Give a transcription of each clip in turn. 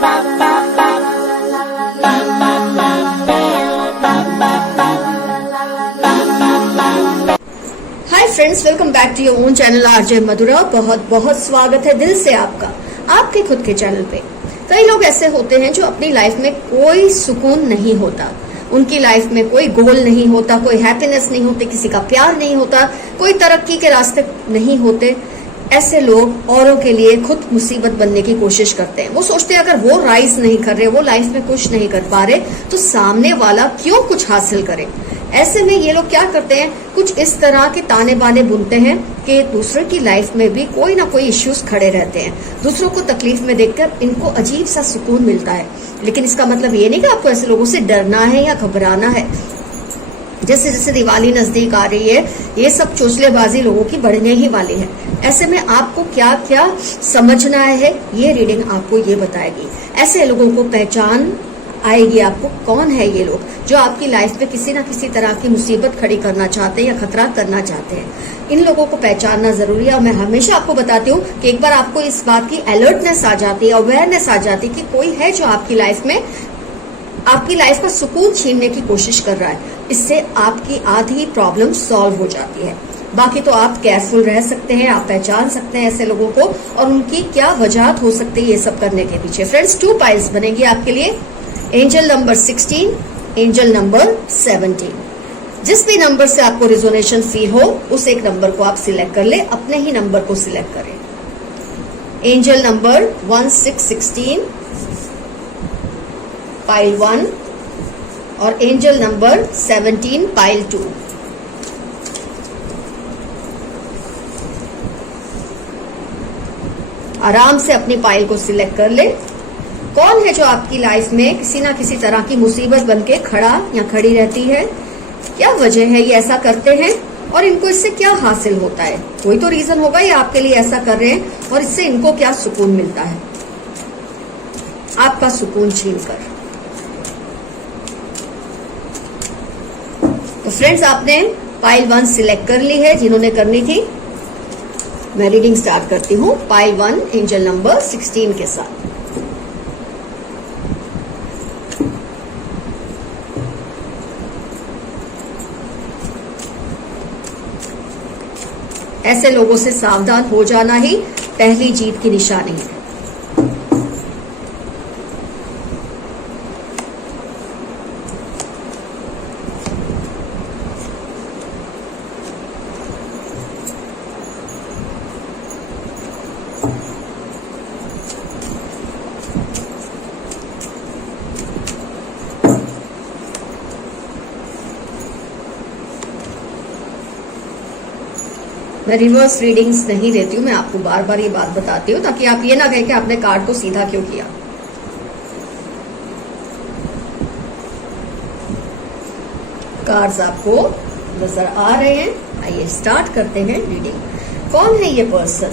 Hi friends, welcome back to your own channel RJ Madhura. बहुत बहुत स्वागत है दिल से आपका आपके खुद के चैनल पे। कई लोग ऐसे होते हैं जो अपनी लाइफ में कोई सुकून नहीं होता, उनकी लाइफ में कोई गोल नहीं होता, कोई हैप्पीनेस नहीं होती, किसी का प्यार नहीं होता, कोई तरक्की के रास्ते नहीं होते। ऐसे लोग औरों के लिए खुद मुसीबत बनने की कोशिश करते हैं। वो सोचते हैं अगर वो राइज नहीं कर रहे, वो लाइफ में कुछ नहीं कर पा रहे, तो सामने वाला क्यों कुछ हासिल करे। ऐसे में ये लोग क्या करते हैं, कुछ इस तरह के ताने बाने बुनते हैं कि दूसरे की लाइफ में भी कोई ना कोई इश्यूज खड़े रहते हैं। दूसरों को तकलीफ में देखकर इनको अजीब सा सुकून मिलता है। लेकिन इसका मतलब ये नहीं कि आपको ऐसे लोगों से डरना है या घबराना है। जैसे जैसे दिवाली नजदीक आ रही है, ये सब चोचलेबाजी लोगों की बढ़ने ही वाली है। ऐसे में आपको क्या क्या समझना है, ये रीडिंग आपको ये बताएगी। ऐसे लोगों को पहचान आएगी आपको, कौन है ये लोग जो आपकी लाइफ में किसी ना किसी तरह की मुसीबत खड़ी करना चाहते हैं या खतरा करना चाहते हैं। इन लोगों को पहचानना जरूरी है। और मैं हमेशा आपको बताती हूँ कि एक बार आपको इस बात की अलर्टनेस आ जाती है, अवेयरनेस आ जाती है कि कोई है जो आपकी लाइफ में आपकी लाइफ का सुकून छीनने की कोशिश कर रहा है, इससे आपकी आधी प्रॉब्लम सॉल्व हो जाती है। बाकी तो आप केयरफुल रह सकते हैं, आप पहचान सकते हैं ऐसे लोगों को और उनकी क्या वजह हो सकती है ये सब करने के पीछे। फ्रेंड्स, 2 पाइल्स बनेगी आपके लिए। Angel number 16, angel number 17। जिस भी नंबर से आपको रिजोनेशन फील हो, उस एक नंबर को आप सिलेक्ट कर ले, अपने ही नंबर को सिलेक्ट करें। एंजल नंबर 1616 पाइल 1 और एंजल नंबर 17 पाइल 2। आराम से अपनी पाइल को सिलेक्ट कर ले। कौन है जो आपकी लाइफ में किसी ना किसी तरह की मुसीबत बनके खड़ा या खड़ी रहती है? क्या वजह है ये ऐसा करते हैं और इनको इससे क्या हासिल होता है? कोई तो रीजन होगा ये आपके लिए ऐसा कर रहे हैं और इससे इनको क्या सुकून मिलता है आपका सुकून छीनकर। तो फ्रेंड्स, आपने पाइल 1 सिलेक्ट कर ली है जिन्होंने करनी थी। मैं रीडिंग स्टार्ट करती हूँ पाइल 1 एंजल नंबर 16 के साथ। ऐसे लोगों से सावधान हो जाना ही पहली जीत की निशानी है। मैं रिवर्स रीडिंग्स नहीं देती हूँ, मैं आपको बार बार ये बात बताती हूँ ताकि आप ये ना कहें कि आपने कार्ड को सीधा क्यों किया। कार्ड्स आपको नजर आ रहे हैं। आइए स्टार्ट करते हैं रीडिंग। कौन है ये पर्सन?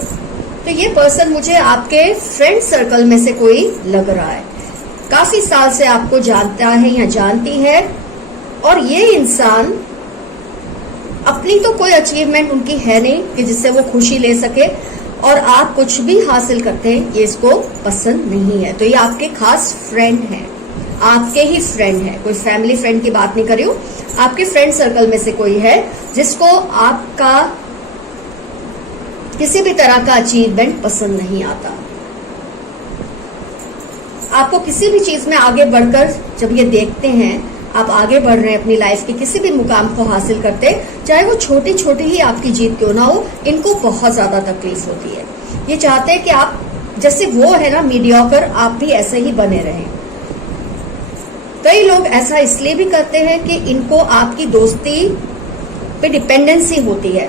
तो ये पर्सन मुझे आपके फ्रेंड सर्कल में से कोई लग रहा है। काफी साल से आपको जानता है या जानती है और ये इंसान अपनी तो कोई अचीवमेंट उनकी है नहीं कि जिससे वो खुशी ले सके और आप कुछ भी हासिल करते हैं ये इसको पसंद नहीं है। तो ये आपके खास फ्रेंड हैं, आपके ही फ्रेंड है। कोई फैमिली फ्रेंड की बात नहीं कर रही हूँ, आपके फ्रेंड सर्कल में से कोई है जिसको आपका किसी भी तरह का अचीवमेंट पसंद नहीं आता। आपको किसी भी चीज में आगे बढ़कर जब ये देखते हैं, आप आगे बढ़ रहे हैं अपनी लाइफ के किसी भी मुकाम को हासिल करते, चाहे वो छोटी छोटी ही आपकी जीत क्यों ना हो, इनको बहुत ज्यादा तकलीफ होती है। ये चाहते हैं कि आप जैसे वो है ना मीडियोकर, आप भी ऐसे ही बने रहें। कई लोग ऐसा इसलिए भी करते हैं कि इनको आपकी दोस्ती पे डिपेंडेंसी होती है।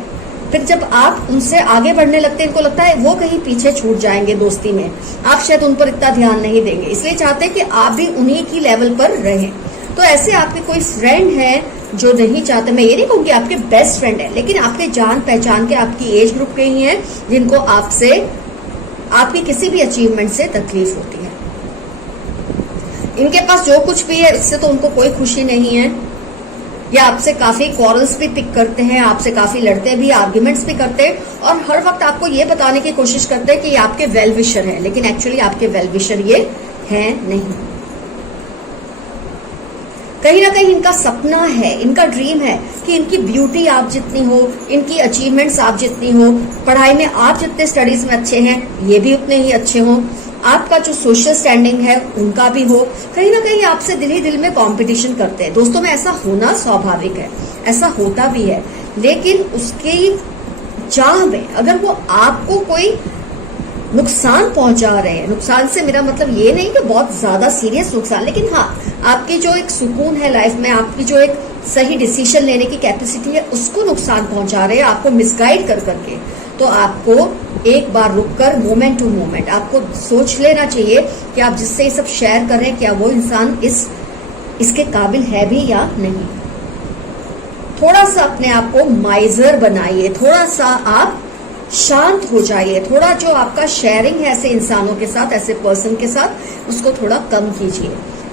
फिर जब आप उनसे आगे बढ़ने लगते हैं, इनको लगता है वो कहीं पीछे छूट जाएंगे दोस्ती में, आप शायद उन पर इतना ध्यान नहीं देंगे, इसलिए चाहते हैं कि आप भी उन्हीं की लेवल पर रहें। तो ऐसे आपके कोई फ्रेंड है जो नहीं चाहते, मैं ये नहीं कहूंगी आपके बेस्ट फ्रेंड है, लेकिन आपके जान पहचान के आपकी एज ग्रुप के ही हैं जिनको आपसे आपकी किसी भी अचीवमेंट से तकलीफ होती है। इनके पास जो कुछ भी है इससे तो उनको कोई खुशी नहीं है। ये आपसे काफी क्वारल्स भी पिक करते हैं, आपसे काफी लड़ते भी, आर्ग्यूमेंट्स भी करते हैं और हर वक्त आपको ये बताने की कोशिश करते हैं कि ये आपके वेल विशर है, लेकिन एक्चुअली आपके वेल विशर ये हैं नहीं। कहीं ना कहीं इनका सपना है, इनका ड्रीम है कि इनकी ब्यूटी आप जितनी हो, इनकी अचीवमेंट्स आप जितनी हो, पढ़ाई में आप जितने स्टडीज में अच्छे हैं ये भी उतने ही अच्छे हो, आपका जो सोशल स्टैंडिंग है उनका भी हो। कहीं ना कहीं आपसे दिल ही दिल में कंपटीशन करते हैं। दोस्तों में ऐसा होना स्वाभाविक है, ऐसा होता भी है, लेकिन उसकी चाह में अगर वो आपको कोई नुकसान पहुंचा रहे हैं, नुकसान से मेरा मतलब ये नहीं कि बहुत ज्यादा सीरियस नुकसान, लेकिन हाँ आपकी जो एक सुकून है लाइफ में, आपकी जो एक सही डिसीजन लेने की कैपेसिटी है उसको नुकसान पहुंचा रहे हैं, आपको मिसगाइड कर करके, तो आपको एक बार रुककर मोमेंट टू मोमेंट आपको सोच लेना चाहिए कि आप जिससे ये सब शेयर कर रहे हैं क्या वो इंसान इसके काबिल है भी या नहीं। थोड़ा सा अपने आप को माइजर बनाइए, थोड़ा सा आप शांत हो जाइए, थोड़ा जो आपका शेयरिंग है ऐसे इंसानों के साथ, ऐसे पर्सन के साथ, उसको थोड़ा कम कीजिए।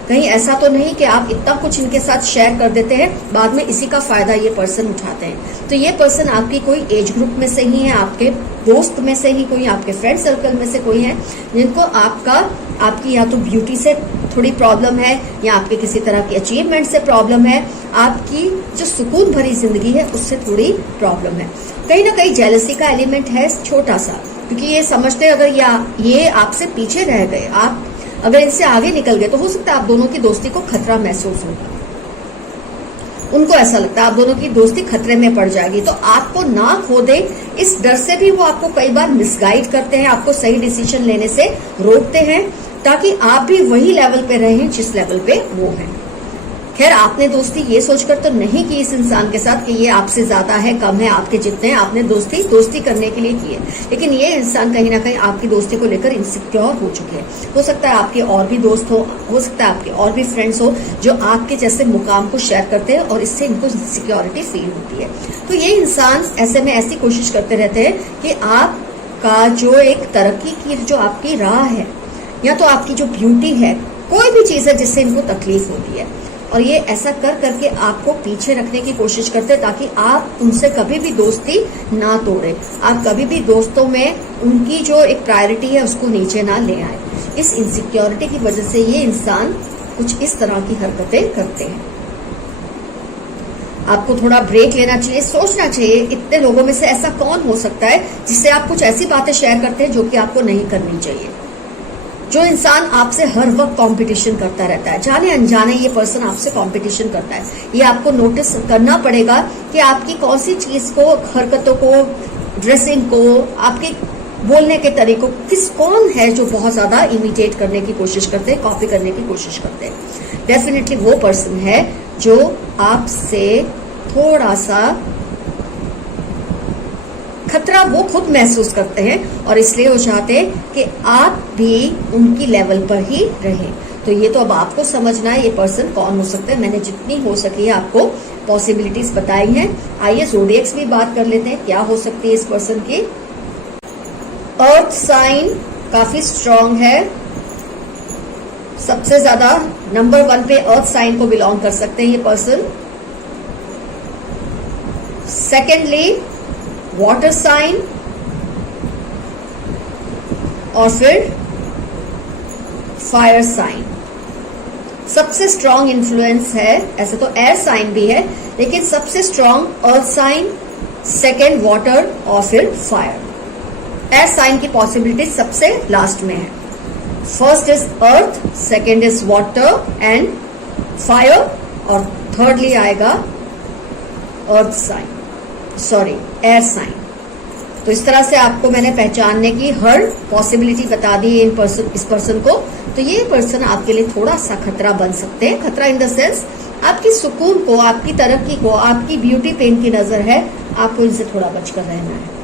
कहीं ऐसा तो नहीं कि आप इतना कुछ इनके साथ शेयर कर देते हैं, बाद में इसी का फायदा ये पर्सन उठाते हैं। तो ये पर्सन आपकी कोई एज ग्रुप में से ही है, आपके दोस्त में से ही कोई, आपके फ्रेंड सर्कल में से कोई है जिनको आपकी या तो ब्यूटी से थोड़ी प्रॉब्लम है, या आपके किसी तरह की अचीवमेंट से प्रॉब्लम है, आपकी जो सुकून भरी जिंदगी है उससे थोड़ी प्रॉब्लम है। कहीं ना कहीं जेलसी का एलिमेंट है छोटा सा, क्योंकि ये समझते अगर ये आपसे पीछे रह गए, आप अगर इनसे आगे निकल गए तो हो सकता है आप दोनों की दोस्ती को खतरा महसूस होगा। उनको ऐसा लगता है आप दोनों की दोस्ती खतरे में पड़ जाएगी, तो आपको ना खो दे इस डर से भी वो आपको कई बार मिसगाइड करते हैं, आपको सही डिसीजन लेने से रोकते हैं, ताकि आप भी वही लेवल पे रहें जिस लेवल पे वो हैं। खैर आपने दोस्ती ये सोचकर तो नहीं की इस इंसान के साथ कि ये आपसे ज्यादा है, कम है, आपके जितने हैं। आपने दोस्ती करने के लिए की है, लेकिन ये इंसान कहीं ना कहीं आपकी दोस्ती को लेकर इनसिक्योर हो चुके हैं। हो सकता है आपके और भी दोस्त हो सकता है आपके और भी फ्रेंड्स हो जो आपके जैसे मुकाम को शेयर करते हैं और इससे इनको सिक्योरिटी फील होती है। तो ये इंसान ऐसे में ऐसी कोशिश करते रहते हैं कि आपका जो एक तरक्की की जो आपकी राह है, या तो आपकी जो ब्यूटी है, कोई भी चीज है जिससे इनको तकलीफ होती है, और ये ऐसा कर करके आपको पीछे रखने की कोशिश करते हैं ताकि आप उनसे कभी भी दोस्ती ना तोड़े, आप कभी भी दोस्तों में उनकी जो एक प्रायोरिटी है उसको नीचे ना ले आए। इस इनसिक्योरिटी की वजह से ये इंसान कुछ इस तरह की हरकतें करते हैं। आपको थोड़ा ब्रेक लेना चाहिए, सोचना चाहिए इतने लोगों में से ऐसा कौन हो सकता है जिससे आप कुछ ऐसी बातें शेयर करते हैं जो कि आपको नहीं करनी चाहिए। जो इंसान आपसे हर वक्त कंपटीशन करता रहता है, जाने अनजाने ये पर्सन आपसे कंपटीशन करता है, ये आपको नोटिस करना पड़ेगा कि आपकी कौन सी चीज को, हरकतों को, ड्रेसिंग को, आपके बोलने के तरीकों, कौन है जो बहुत ज्यादा इमिटेट करने की कोशिश करते हैं, कॉपी करने की कोशिश करते हैं। डेफिनेटली वो पर्सन है जो आपसे थोड़ा सा खतरा वो खुद महसूस करते हैं, और इसलिए वो चाहते हैं कि आप भी उनकी लेवल पर ही रहें। तो ये तो अब आपको समझना है ये पर्सन कौन हो सकता है। मैंने जितनी हो सकी है आपको पॉसिबिलिटीज बताई हैं। आइए ज़ोडिएक्स भी बात कर लेते हैं, क्या हो सकती है इस पर्सन की। अर्थ साइन काफी स्ट्रांग है, सबसे ज्यादा नंबर 1 पे अर्थ साइन को बिलोंग कर सकते हैं ये पर्सन। सेकेंडली वाटर साइन, और फिर फायर साइन। सबसे स्ट्रांग इन्फ्लुएंस है, ऐसे तो एयर साइन भी है, लेकिन सबसे strong earth sign, second water, और फिर फायर। एयर साइन की पॉसिबिलिटी सबसे लास्ट में है। First is earth, second is water and fire, और थर्डली आएगा earth sign, sorry air sign. तो इस तरह से आपको मैंने पहचानने की हर पॉसिबिलिटी बता दी इस पर्सन को। तो ये पर्सन आपके लिए थोड़ा सा खतरा बन सकते हैं। खतरा इन द सेंस आपकी सुकून को, आपकी तरक्की को, आपकी ब्यूटी पे इनकी नजर है, आपको इनसे थोड़ा बचकर रहना है।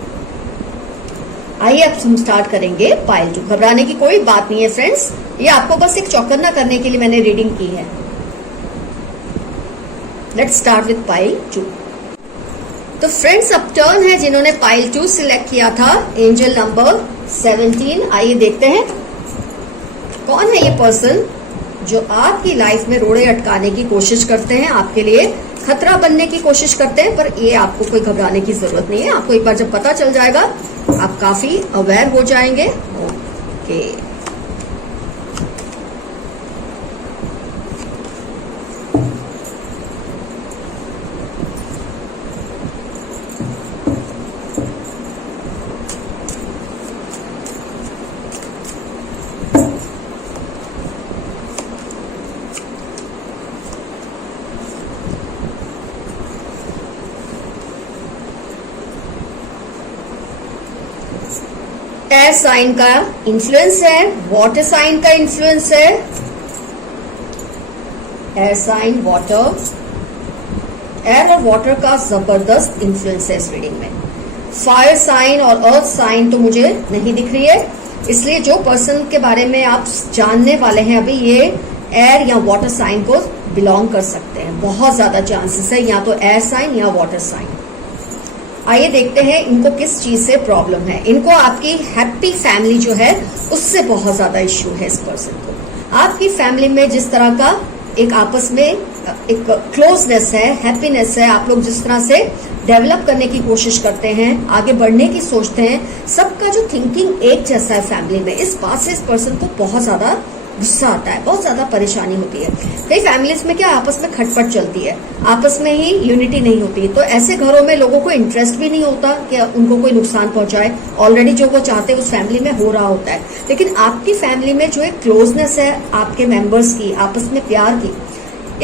आइए अब हम स्टार्ट करेंगे पाइल 2। घबराने की कोई बात नहीं है फ्रेंड्स, ये आपको बस एक चौकन्ना करने के लिए मैंने रीडिंग की है। Let's start with pile 2। तो फ्रेंड्स अब टर्न है जिन्होंने पाइल 2 सिलेक्ट किया था, एंजल नंबर 17। आइए देखते हैं कौन है ये पर्सन जो आपकी लाइफ में रोड़े अटकाने की कोशिश करते हैं, आपके लिए खतरा बनने की कोशिश करते हैं। पर ये आपको कोई घबराने की जरूरत नहीं है, आपको एक बार जब पता चल जाएगा आप काफी अवेयर हो जाएंगे। ओके, एयर साइन का इन्फ्लुएंस है, वाटर साइन का इन्फ्लुएंस है, एयर साइन, वाटर, एयर और वाटर का जबरदस्त इन्फ्लुएंस है इस रीडिंग में। फायर साइन और अर्थ साइन तो मुझे नहीं दिख रही है, इसलिए जो पर्सन के बारे में आप जानने वाले हैं अभी, ये एयर या वाटर साइन को बिलोंग कर सकते हैं। बहुत ज्यादा चांसेस है या तो एयर साइन या वाटर साइन। आइए देखते हैं इनको किस चीज से प्रॉब्लम है। इनको आपकी हैप्पी फैमिली जो है उससे बहुत ज्यादा इश्यू है इस पर्सन को। आपकी फैमिली में जिस तरह का एक आपस में एक क्लोजनेस है, हैप्पीनेस है, आप लोग जिस तरह से डेवलप करने की कोशिश करते हैं, आगे बढ़ने की सोचते हैं, सबका जो थिंकिंग एक जैसा है फैमिली में, इस बात से इस पर्सन को बहुत ज्यादा गुस्सा आता है, बहुत ज्यादा परेशानी होती है। कई फैमिलीज में क्या आपस में खटपट चलती है, आपस में ही यूनिटी नहीं होती, तो ऐसे घरों में लोगों को इंटरेस्ट भी नहीं होता कि उनको कोई नुकसान पहुंचाए। ऑलरेडी जो वो चाहते हैं उस फैमिली में हो रहा होता है। लेकिन आपकी फैमिली में जो एक क्लोजनेस है आपके मेंबर्स की, आपस में प्यार की,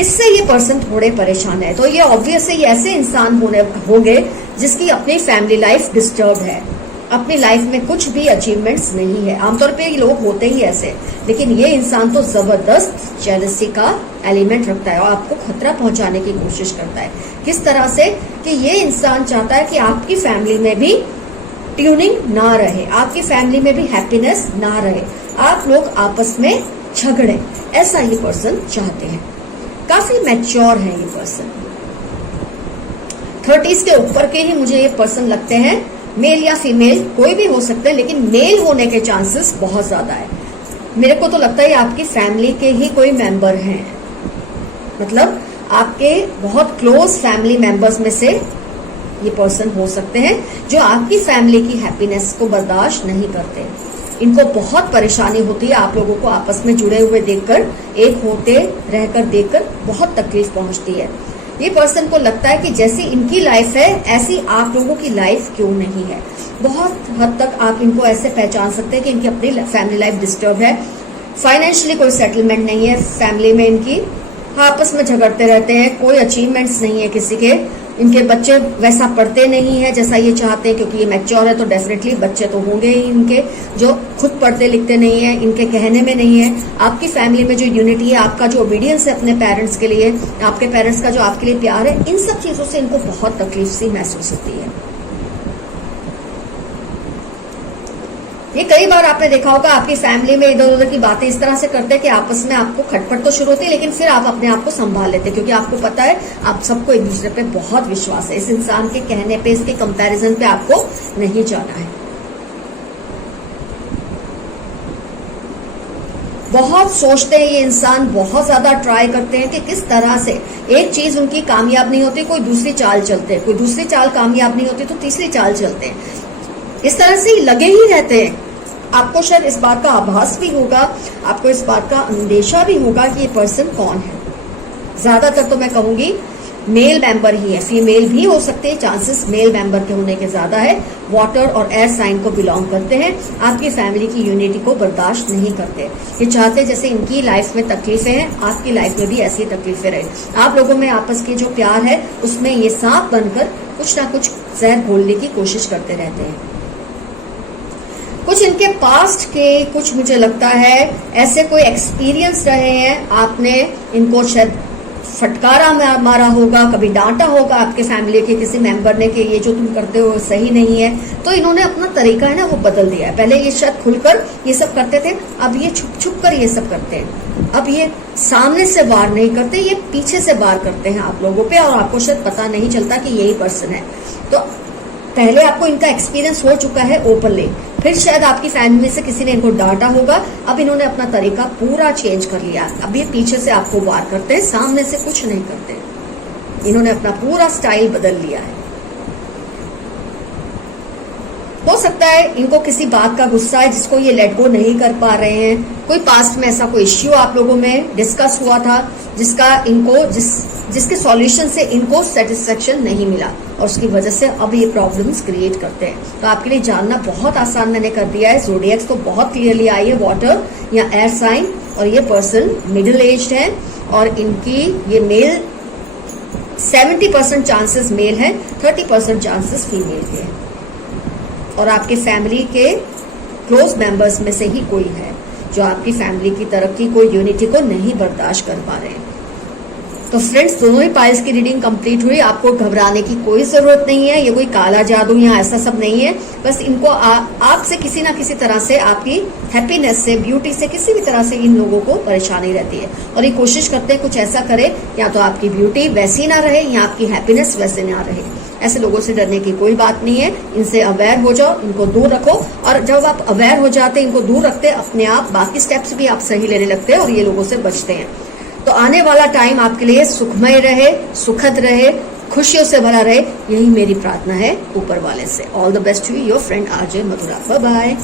इससे ये पर्सन थोड़े परेशान है। तो ये ऑब्वियस है, ये ऐसे इंसान होंगे जिसकी अपनी फैमिली लाइफ डिस्टर्ब है, अपनी लाइफ में कुछ भी अचीवमेंट्स नहीं है। आमतौर पे ये लोग होते ही ऐसे, लेकिन ये इंसान तो जबरदस्त जेलसी का एलिमेंट रखता है और आपको खतरा पहुंचाने की कोशिश करता है। किस तरह से कि ये इंसान चाहता है कि आपकी फैमिली में भी ट्यूनिंग ना रहे, आपकी फैमिली में भी हैप्पीनेस ना रहे, आप लोग आपस में झगड़े, ऐसा ये पर्सन चाहते हैं। काफी मैच्योर है ये पर्सन, 30s के ऊपर के ही मुझे ये पर्सन लगते हैं। मेल या फीमेल कोई भी हो सकते हैं, लेकिन मेल होने के चांसेस बहुत ज्यादा है। मेरे को तो लगता है आपकी फैमिली के ही कोई मेंबर हैं, मतलब आपके बहुत क्लोज फैमिली मेंबर्स में से ये पर्सन हो सकते हैं जो आपकी फैमिली की हैप्पीनेस को बर्दाश्त नहीं करते। इनको बहुत परेशानी होती है आप लोगों को आपस में जुड़े हुए देखकर, एक होते रहकर देखकर बहुत तकलीफ पहुंचती है। ये पर्सन को लगता है कि जैसी इनकी लाइफ है ऐसी आप लोगों की लाइफ क्यों नहीं है। बहुत हद तक आप इनको ऐसे पहचान सकते हैं कि इनकी अपनी फैमिली लाइफ डिस्टर्ब है, फाइनेंशियली कोई सेटलमेंट नहीं है फैमिली में इनकी, आपस में झगड़ते रहते हैं, कोई अचीवमेंट्स नहीं है किसी के, इनके बच्चे वैसा पढ़ते नहीं है जैसा ये चाहते हैं, क्योंकि ये मैच्योर है तो डेफिनेटली बच्चे तो होंगे ही इनके जो खुद पढ़ते लिखते नहीं है, इनके कहने में नहीं है। आपकी फैमिली में जो यूनिटी है, आपका जो ओबीडियंस है अपने पेरेंट्स के लिए, आपके पेरेंट्स का जो आपके लिए प्यार है, इन सब चीजों से इनको बहुत तकलीफ सी महसूस होती है। ये कई बार आपने देखा होगा आपकी फैमिली में इधर उधर की बातें इस तरह से करते हैं कि आपस में आपको खटपट तो शुरू होती है, लेकिन फिर आप अपने आप को संभाल लेते हैं, क्योंकि आपको पता है आप सबको एक दूसरे पे बहुत विश्वास है। इस इंसान के कहने पे, इसके कंपैरिजन पे आपको नहीं जाना है। बहुत सोचते हैं ये इंसान, बहुत ज्यादा ट्राई करते हैं कि किस तरह से एक चीज उनकी कामयाब नहीं होती, कोई दूसरी चाल चलते हैं, कोई दूसरी चाल कामयाब नहीं होती तो तीसरी चाल चलते हैं। इस तरह से लगे ही रहते हैं। आपको शायद इस बात का आभास भी होगा, आपको इस बात का अंदेशा भी होगा कि ये पर्सन कौन है। ज्यादातर तो मैं कहूंगी मेल मेंबर ही है, फीमेल भी हो सकते हैं, चांसेस मेल मेंबर के होने के ज्यादा है। वाटर और एयर साइन को बिलोंग करते हैं, आपकी फैमिली की यूनिटी को बर्दाश्त नहीं करते। ये चाहते जैसे इनकी लाइफ में तकलीफें हैं, आपकी लाइफ में भी ऐसी तकलीफें रहे। आप लोगों में आपस की जो प्यार है उसमें ये सांप बनकर कुछ ना कुछ जहर घोलने की कोशिश करते रहते हैं। कुछ इनके पास्ट के, कुछ मुझे लगता है ऐसे कोई एक्सपीरियंस रहे हैं, आपने इनको शायद फटकारा मारा होगा, कभी डांटा होगा आपके फैमिली के किसी मेंबर ने कि ये जो तुम करते हो सही नहीं है, तो इन्होंने अपना तरीका है ना वो बदल दिया है। पहले ये शायद खुलकर ये सब करते थे, अब ये छुप छुप कर ये सब करते हैं। अब ये सामने से वार नहीं करते, ये पीछे से वार करते हैं आप लोगों पे, और आपको शायद पता नहीं चलता कि यही पर्सन है। तो पहले आपको इनका एक्सपीरियंस हो चुका है ओपनली, फिर शायद आपकी फैमिली से किसी ने इनको डांटा होगा, अब इन्होंने अपना तरीका पूरा चेंज कर लिया। अब ये पीछे से आपको वार करते हैं, सामने से कुछ नहीं करते। इन्होंने अपना पूरा स्टाइल बदल लिया है। हो सकता है इनको किसी बात का गुस्सा है जिसको ये लेट गो नहीं कर पा रहे हैं। कोई पास्ट में ऐसा कोई इश्यू आप लोगों में डिस्कस हुआ था जिसका इनको जिसके सॉल्यूशन से इनको सेटिस्फेक्शन नहीं मिला, और उसकी वजह से अब ये प्रॉब्लम्स क्रिएट करते हैं। तो आपके लिए जानना बहुत आसान मैंने कर दिया है। ज़ोडिएक्स तो बहुत क्लियरली आई है, वाटर या एयर साइन, और ये पर्सन मिडिल एज्ड है, और इनकी ये मेल 70% चांसेस मेल है, 30% चांसेस फीमेल के हैं। और आपके फैमिली के क्लोज मेंबर्स में से ही कोई है जो आपकी फैमिली की तरक्की को, यूनिटी को नहीं बर्दाश्त कर पा रहे हैं। तो फ्रेंड्स, दोनों ही पाइल्स की रीडिंग कंप्लीट हुई। आपको घबराने की कोई जरूरत नहीं है, ये कोई काला जादू या ऐसा सब नहीं है। बस इनको आपसे किसी ना किसी तरह से, आपकी हैप्पीनेस से, ब्यूटी से, किसी भी तरह से इन लोगों को परेशानी रहती है और ये कोशिश करते हैं कुछ ऐसा करे, या तो आपकी ब्यूटी वैसी ना रहे या आपकी हैप्पीनेस वैसे ना रहे। ऐसे लोगों से डरने की कोई बात नहीं है। इनसे अवेयर हो जाओ, इनको दूर रखो, और जब आप अवेयर हो जाते, इनको दूर रखते, अपने आप बाकी स्टेप्स भी आप सही लेने लगते हैं और ये लोगों से बचते हैं। तो आने वाला टाइम आपके लिए सुखमय रहे, सुखद रहे, खुशियों से भरा रहे, यही मेरी प्रार्थना है ऊपर वाले से। All the best to you, your friend RJ Madhura. Bye bye.